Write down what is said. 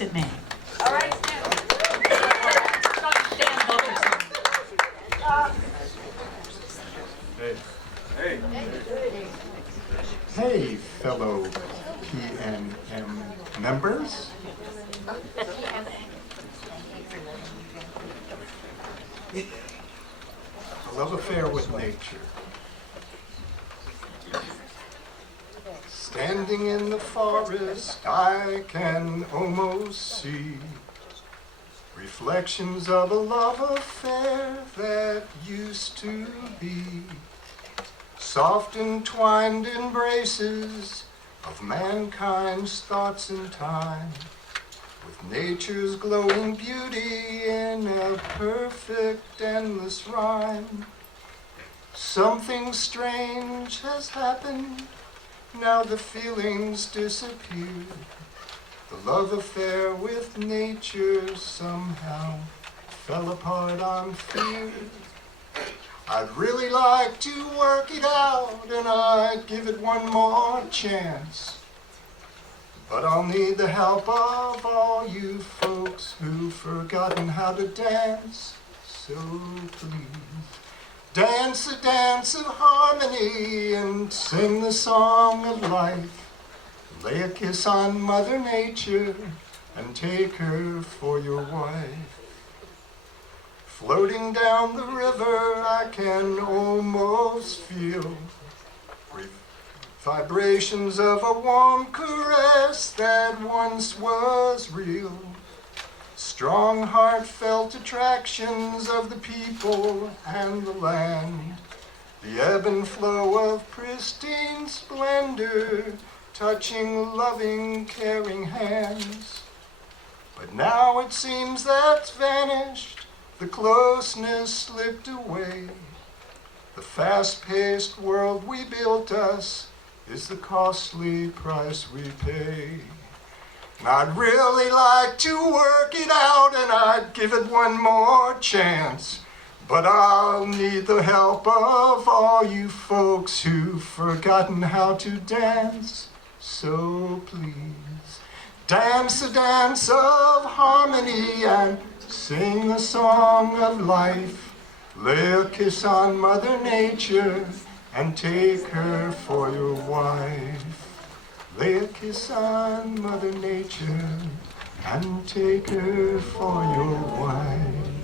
it may. All right, stand. Stand up or something. Hey, fellow PNM members. A love affair with nature. Standing in the forest, I can almost see reflections of a love affair that used to be. Soft entwined embraces of mankind's thoughts in time, with nature's glowing beauty in a perfect endless rhyme. Something strange has happened, now the feelings disappear. The love affair with nature somehow fell apart on fear. I'd really like to work it out and I'd give it one more chance. But I'll need the help of all you folks who've forgotten how to dance. So please, dance a dance of harmony and sing the song of life. Lay a kiss on Mother Nature and take her for your wife. Floating down the river, I can almost feel vibrations of a warm caress that once was real. Strong heartfelt attractions of the people and the land. The ebb and flow of pristine splendor, touching loving, caring hands. But now it seems that's vanished. The closeness slipped away. The fast-paced world we built us is the costly price we pay. And I'd really like to work it out and I'd give it one more chance. But I'll need the help of all you folks who've forgotten how to dance. So please, dance a dance of harmony and sing the song of life. Lay a kiss on Mother Nature and take her for your wife. Lay a kiss on Mother Nature and take her for your wife.